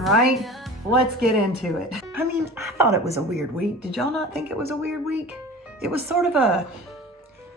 fun, right? Let's get into it. I mean, I thought it was a weird week. Did y'all not think it was a weird week? It was sort of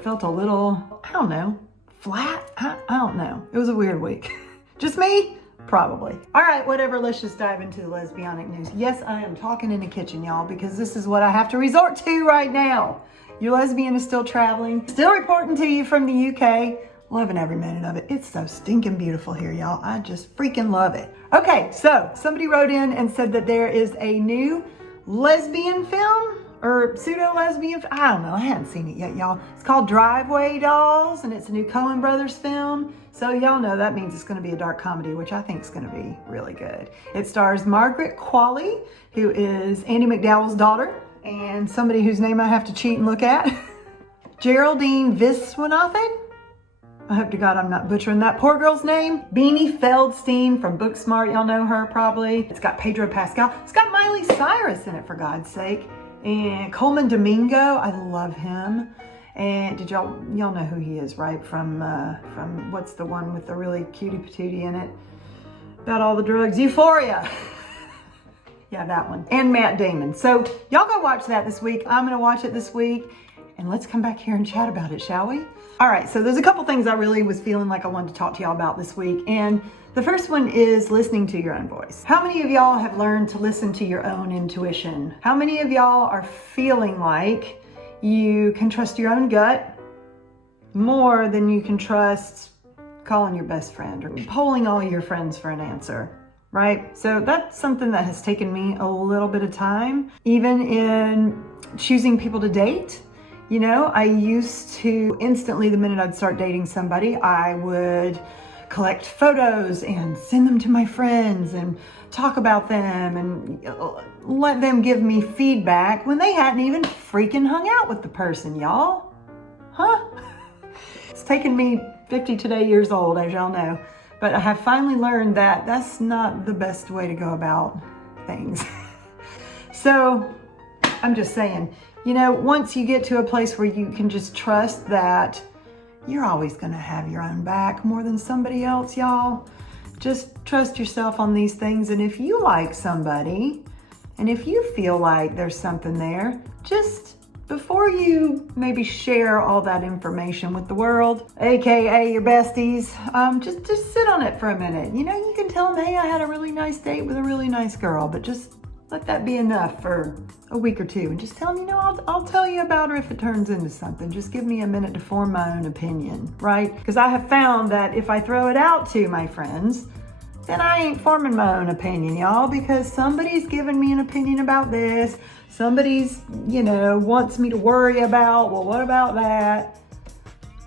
felt a little, I don't know, flat? I don't know. It was a weird week. Just me? Probably. All right, whatever, let's just dive into the lesbianic news. Yes, I am talking in the kitchen, y'all, because this is what I have to resort to right now. Your lesbian is still traveling, still reporting to you from the UK. Loving every minute of it. It's so stinking beautiful here, y'all. I just freaking love it. Okay, so somebody wrote in and said that there is a new lesbian film or pseudo-lesbian, I don't know, I haven't seen it yet, y'all. It's called Driveway Dolls, and it's a new Coen Brothers film. So y'all know that means it's gonna be a dark comedy, which I think is gonna be really good. It stars Margaret Qualley, who is Andie MacDowell's daughter, and somebody whose name I have to cheat and look at. Geraldine Viswanathan. I hope to God I'm not butchering that poor girl's name. Beanie Feldstein from Booksmart, y'all know her probably. It's got Pedro Pascal. It's got Miley Cyrus in it, for God's sake. And Coleman Domingo, I love him. And did y'all know who he is, right? From what's the one with the really cutie patootie in it? About all the drugs, Euphoria. Yeah, that one. And Matt Damon. So y'all go watch that this week. I'm gonna watch it this week. And let's come back here and chat about it, shall we? All right, so there's a couple things I really was feeling like I wanted to talk to y'all about this week. And the first one is listening to your own voice. How many of y'all have learned to listen to your own intuition? How many of y'all are feeling like you can trust your own gut more than you can trust calling your best friend or polling all your friends for an answer, right? So that's something that has taken me a little bit of time, even in choosing people to date. You know, I used to instantly, the minute I'd start dating somebody, I would collect photos and send them to my friends and talk about them and let them give me feedback when they hadn't even freaking hung out with the person, y'all. Huh? It's taken me 50 today years old, as y'all know, but I have finally learned that that's not the best way to go about things. So I'm just saying, you know, once you get to a place where you can just trust that you're always going to have your own back more than somebody else, y'all. Just trust yourself on these things. And if you like somebody, and if you feel like there's something there, just before you maybe share all that information with the world, AKA your besties, just sit on it for a minute. You know, you can tell them, hey, I had a really nice date with a really nice girl, but just let that be enough for a week or two and just tell them, you know, I'll tell you about her if it turns into something. Just give me a minute to form my own opinion, right? Because I have found that if I throw it out to my friends, then I ain't forming my own opinion, y'all, because somebody's giving me an opinion about this. Somebody's, you know, wants me to worry about, well, what about that?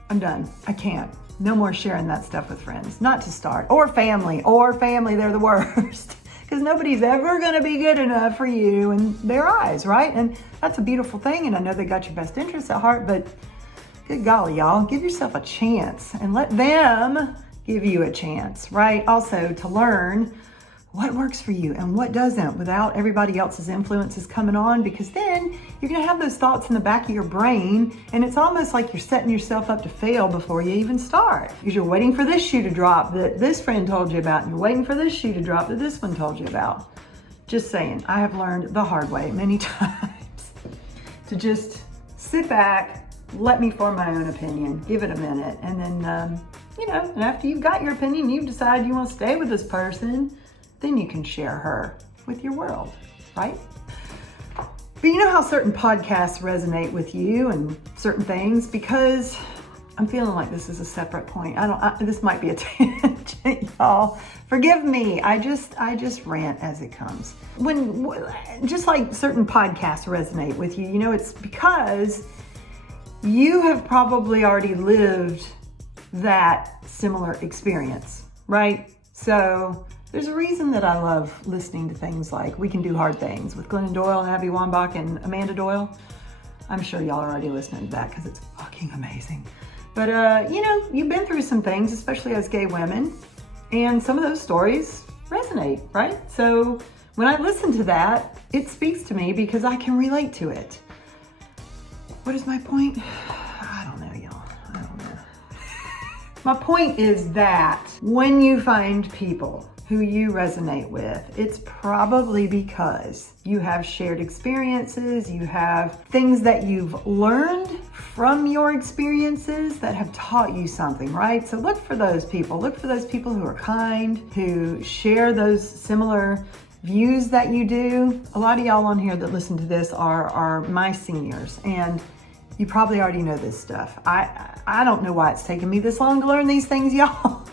I'm done. I can't. No more sharing that stuff with friends. Not to start. Or family, they're the worst. Because nobody's ever going to be good enough for you in their eyes, right? And that's a beautiful thing, and I know they got your best interests at heart, but good golly, y'all, give yourself a chance and let them give you a chance, right? Also, to learn what works for you and what doesn't without everybody else's influences coming on, because then you're going to have those thoughts in the back of your brain, and it's almost like you're setting yourself up to fail before you even start, because you're waiting for this shoe to drop that this friend told you about, and you're waiting for this shoe to drop that this one told you about. Just saying, I have learned the hard way many times to just sit back, let me form my own opinion, give it a minute, and then, you know, and after you've got your opinion, you've decided you want to stay with this person, then you can share her with your world, right? But you know how certain podcasts resonate with you and certain things, because I'm feeling like this is a separate point. This might be a tangent, y'all. Forgive me. I just rant as it comes. Just like certain podcasts resonate with you, you know, it's because you have probably already lived that similar experience, right? So there's a reason that I love listening to things like We Can Do Hard Things with Glennon Doyle and Abby Wambach and Amanda Doyle. I'm sure y'all are already listening to that because it's fucking amazing. But, you know, you've been through some things, especially as gay women, and some of those stories resonate, right? So when I listen to that, it speaks to me because I can relate to it. What is my point? I don't know, y'all. I don't know. My point is that when you find people who you resonate with, it's probably because you have shared experiences, you have things that you've learned from your experiences that have taught you something, right? So look for those people. Look for those people who are kind, who share those similar views that you do. A lot of y'all on here that listen to this are my seniors, and you probably already know this stuff. I don't know why it's taken me this long to learn these things, y'all,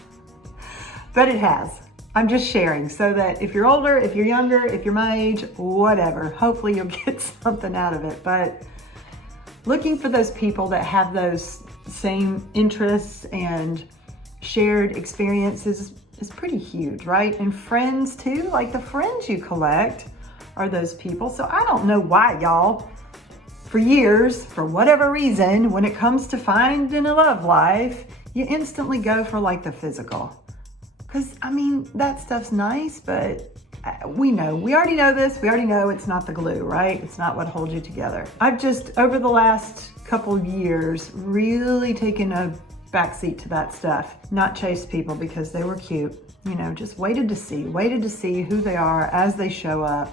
but it has. I'm just sharing so that if you're older, if you're younger, if you're my age, whatever, hopefully you'll get something out of it. But looking for those people that have those same interests and shared experiences is pretty huge, right? And friends too, like the friends you collect are those people. So I don't know why y'all, for years, for whatever reason, when it comes to finding a love life, you instantly go for like the physical. Because, I mean, that stuff's nice, but we already know this. We already know it's not the glue, right? It's not what holds you together. I've just, over the last couple of years, really taken a backseat to that stuff. Not chased people because they were cute. You know, just waited to see who they are as they show up.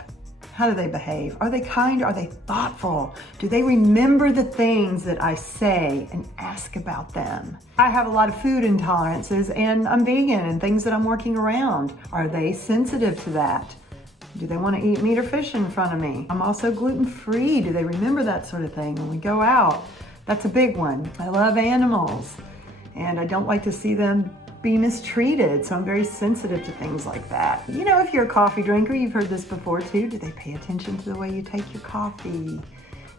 How do they behave? Are they kind? Are they thoughtful? Do they remember the things that I say and ask about them? I have a lot of food intolerances and I'm vegan and things that I'm working around. Are they sensitive to that? Do they want to eat meat or fish in front of me? I'm also gluten-free. Do they remember that sort of thing when we go out? That's a big one. I love animals and I don't like to see them be mistreated, so I'm very sensitive to things like that. You know, if you're a coffee drinker, you've heard this before too, do they pay attention to the way you take your coffee?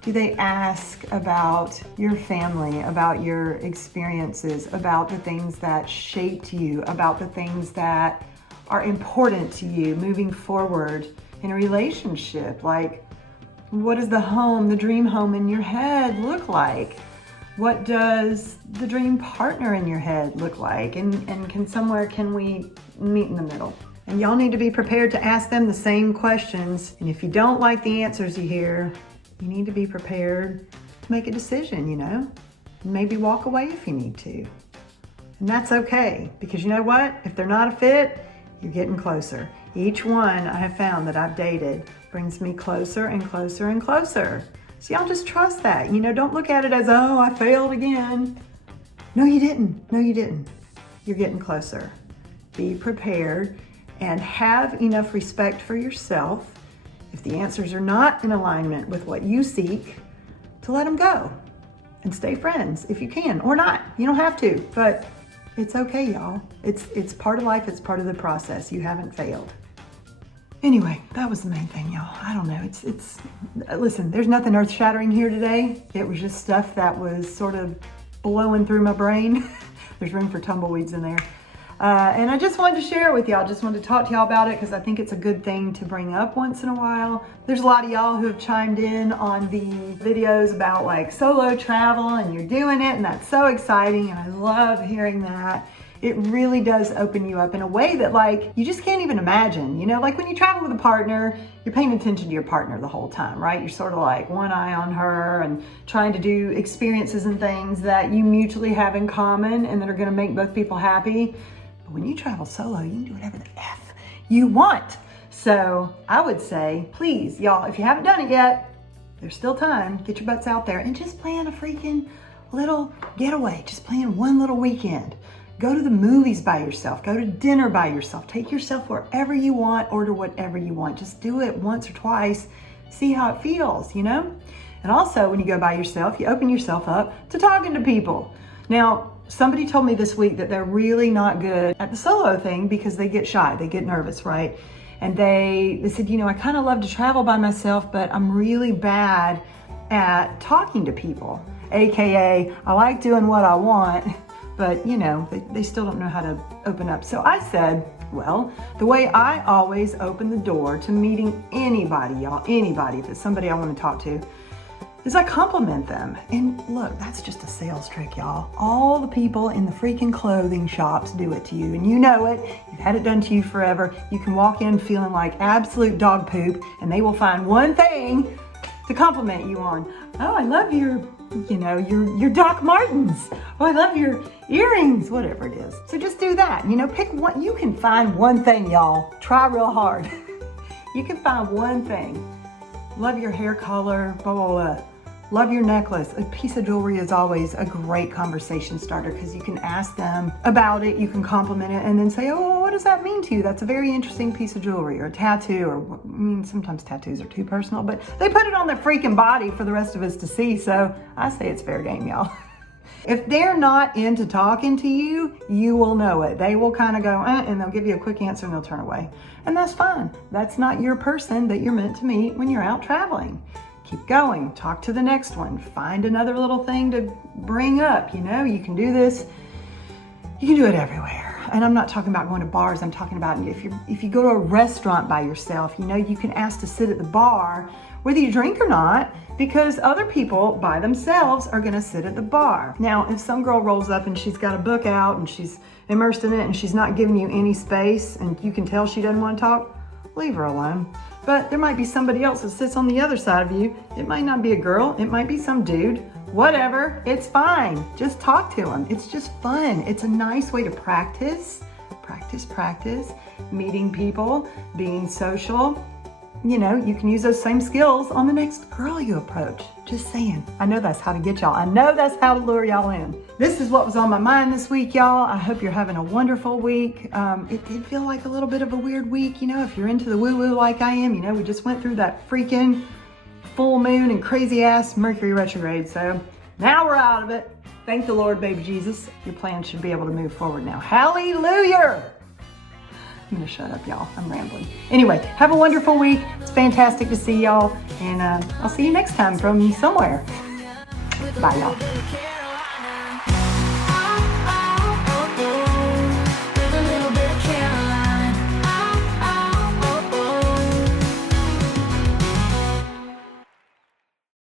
Do they ask about your family, about your experiences, about the things that shaped you, about the things that are important to you moving forward in a relationship? Like, what does the home, the dream home in your head look like? What does the dream partner in your head look like? And can we meet in the middle? And y'all need to be prepared to ask them the same questions. And if you don't like the answers you hear, you need to be prepared to make a decision, you know? Maybe walk away if you need to. And that's okay, because you know what? If they're not a fit, you're getting closer. Each one I have found that I've dated brings me closer and closer and closer. So y'all just trust that. You know, don't look at it as, oh, I failed again. No, you didn't. No, you didn't. You're getting closer. Be prepared and have enough respect for yourself. If the answers are not in alignment with what you seek, to let them go and stay friends if you can, or not. You don't have to, but it's okay, y'all. It's part of life. It's part of the process. You haven't failed. Anyway, that was the main thing, y'all. I don't know. Listen, there's nothing earth-shattering here today. It was just stuff that was sort of blowing through my brain. There's room for tumbleweeds in there. And I just wanted to share it with y'all. Just wanted to talk to y'all about it because I think it's a good thing to bring up once in a while. There's a lot of y'all who have chimed in on the videos about like solo travel and you're doing it, and that's so exciting. And I love hearing that. It really does open you up in a way that like you just can't even imagine. You know, like when you travel with a partner, you're paying attention to your partner the whole time, right? You're sort of like one eye on her and trying to do experiences and things that you mutually have in common and that are going to make both people happy. But when you travel solo, you can do whatever the F you want. So I would say, please, y'all, if you haven't done it yet, there's still time. Get your butts out there and just plan a freaking little getaway. Just plan one little weekend. Go to the movies by yourself. Go to dinner by yourself. Take yourself wherever you want. Order whatever you want. Just do it once or twice. See how it feels, you know? And also, when you go by yourself, you open yourself up to talking to people. Now, somebody told me this week that they're really not good at the solo thing because they get shy. They get nervous, right? And they said, you know, I kind of love to travel by myself, but I'm really bad at talking to people. AKA, I like doing what I want, but you know, they still don't know how to open up. So I said, well, the way I always open the door to meeting anybody, y'all, anybody, if it's somebody I want to talk to, is I compliment them. And look, that's just a sales trick, y'all. All the people in the freaking clothing shops do it to you, and you know it. You've had it done to you forever. You can walk in feeling like absolute dog poop, and they will find one thing to compliment you on. Oh, I love your you know, your Doc Martens. Oh, I love your earrings, whatever it is. So just do that. You know, pick one. You can find one thing, y'all. Try real hard. You can find one thing. Love your hair color, blah, blah, blah. Love your necklace. A piece of jewelry is always a great conversation starter because you can ask them about it, you can compliment it, and then say, oh, what does that mean to you? That's a very interesting piece of jewelry, or a tattoo, or I mean, sometimes tattoos are too personal, but they put it on their freaking body for the rest of us to see, so I say it's fair game, y'all. If they're not into talking to you, you will know it. They will kind of go, and they'll give you a quick answer and they'll turn away. And that's fine. That's not your person that you're meant to meet when you're out traveling. Keep going, talk to the next one, find another little thing to bring up. You know, you can do this, you can do it everywhere. And I'm not talking about going to bars, I'm talking about if you go to a restaurant by yourself, you know, you can ask to sit at the bar, whether you drink or not, because other people by themselves are gonna sit at the bar. Now, if some girl rolls up and she's got a book out and she's immersed in it and she's not giving you any space and you can tell she doesn't want to talk, leave her alone. But there might be somebody else that sits on the other side of you. It might not be a girl, it might be some dude, whatever, it's fine. Just talk to them. It's just fun. It's a nice way to practice, meeting people, being social. You know, you can use those same skills on the next girl you approach. Just saying. I know that's how to get y'all. I know that's how to lure y'all in. This is what was on my mind this week, y'all. I hope you're having a wonderful week. It did feel like a little bit of a weird week, you know, if you're into the woo-woo like I am. You know, we just went through that freaking full moon and crazy ass Mercury retrograde. So now we're out of it. Thank the Lord, baby Jesus. Your plan should be able to move forward now. Hallelujah! I'm gonna shut up, y'all. I'm rambling. Anyway, have a wonderful week. It's fantastic to see y'all, and I'll see you next time from somewhere. Bye, y'all.